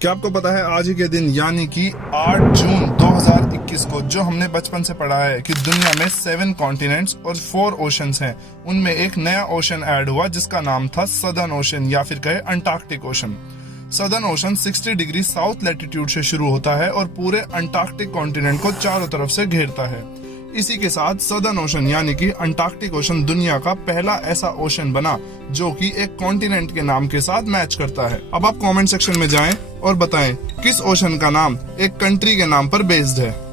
क्या आपको पता है आज ही के दिन यानी कि 8 जून 2021 को जो हमने बचपन से पढ़ा है कि दुनिया में 7 कॉन्टिनेंट्स और 4 ओशंस हैं, उनमें एक नया ओशन ऐड हुआ जिसका नाम था सदर्न ओशन या फिर कहे Antarctic ocean. Southern ocean 60 degree south latitude से शुरू होता है और पूरे अंटार्कटिक कॉन्टिनेंट को चारों तरफ से घेरता है। इसी के साथ सदर्न ओशन यानी कि अंटार्कटिक ओशन दुनिया का पहला ऐसा ओशन बना जो कि एक कॉन्टिनेंट के नाम के साथ मैच करता है। अब आप कमेंट सेक्शन में जाएं और बताएं किस ओशन का नाम एक कंट्री के नाम पर बेस्ड है।